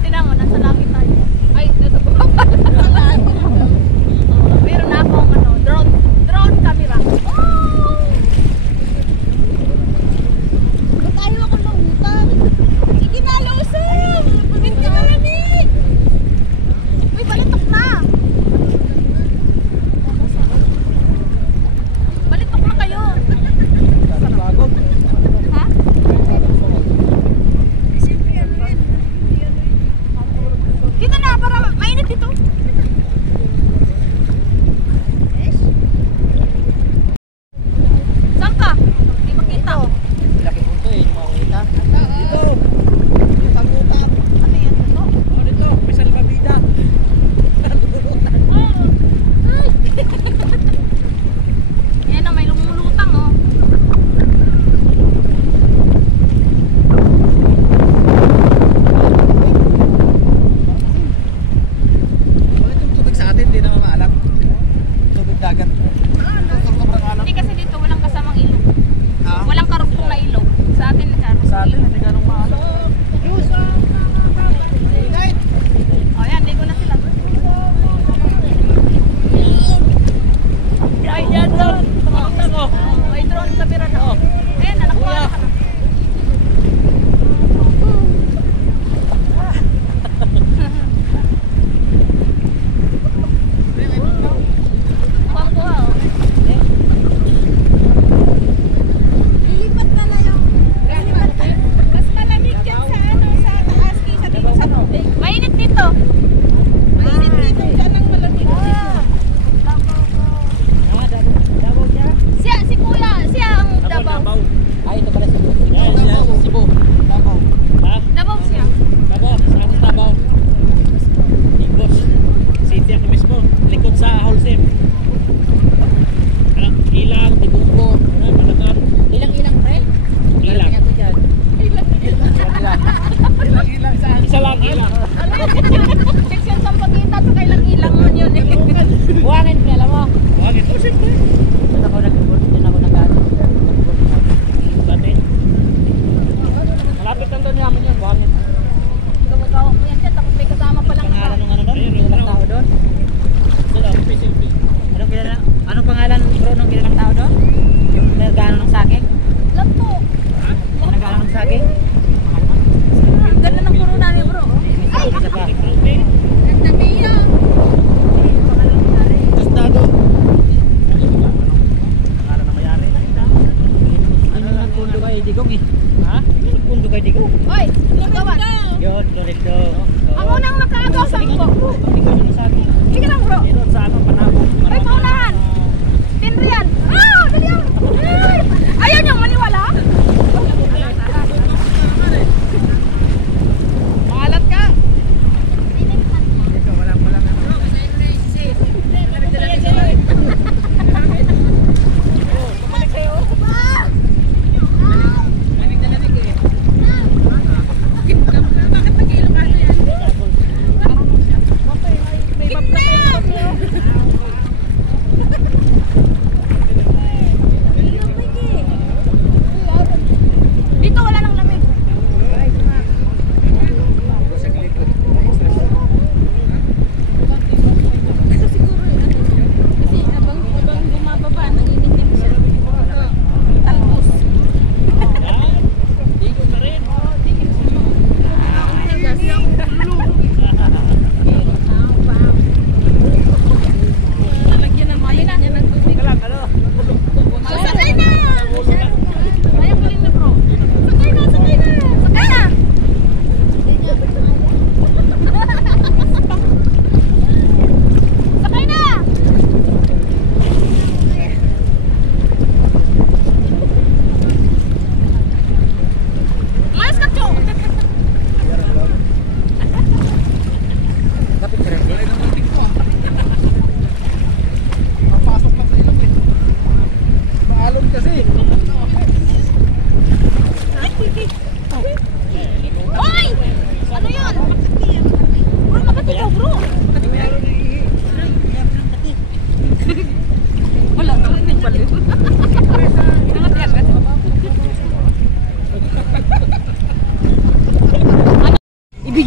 tinan mo, nasa langit tayo. Ay, dito ko pa. Meron na akong drone camera. Ba't ayaw ako lumutang? Sige na, lusong! Hindi na lamig! Uy, balitok na! Balitok na kayo! Ha? Dito na, para mainit dito. Saan ka? Hindi makita. Laki mo ito eh, hindi mo makita. Dito! Utang. Ano yan? Ito? Dito, may salbabida. Ayan na, may lumulutang oh. Bakit yung tubig sa atin, hindi naman maalam? Tubig dagat. Sobrang alam. Hindi kasi dito walang kasamang ilog. Ha? Walang karugtong na ilog. Sa atin karugtong Sa atin, ilog. hindi ganun maalam. O yan, ligo na sila. Ay, yan doon! Tumakot ako! May drone camera na. Oh. Ayan na, nakuha ka na. Kuha oh. Lilipat na na yung... Mas malamig dyan sa ano, sa taas kaysa dito sa tubig. Mainit dito. Mainit dito dyan ang malamig. Si kuya, siya ang Davao. Ay, ito pala Cebu. Yan, Cebu. Davao. Ha? Davao siya. Davao, sa atin Davao. Igos. City ako mismo. Likod sa Holcim. Ilang, Tibuco, Palagan. Ilang, pre? Ilang. Ilang saan? Isa lang, ilang. Ano yun? Seksyon sa pagkita sa kailang ilang man yun eh. Buhangin, alam mo? Buhangin. Oh, siyempre. Doon ako nag-ano. Dati. Malapit lang doon namin yun, buhangin. Gumagawa mo yan dyan, tapos may kasama palang Pangalan ng ano doon? Kilalang tao doon? Doon ako, PCP. Anong pangalan bro nung kilalang tao doon? Yung nagano ng saging? Lampo. Nagano ng saging? Ganda ng corona ni bro.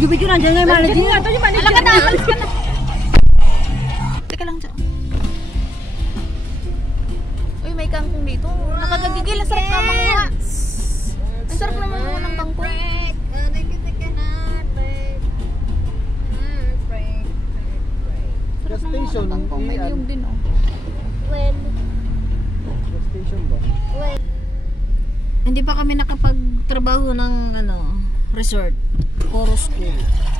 Video-video nandiyan nga yung manager. Alam ka na, alis ka na. Teka lang dyan. Uy, may kangkong dito. Nakagagigil. Ang sarap ka manguha. Ang sarap na manguha ng kangkong. Gas station, Kangkong, may iyan. yung din oh. Gas station ba? Hindi pa kami nakapagtrabaho ng resort. Chorus School.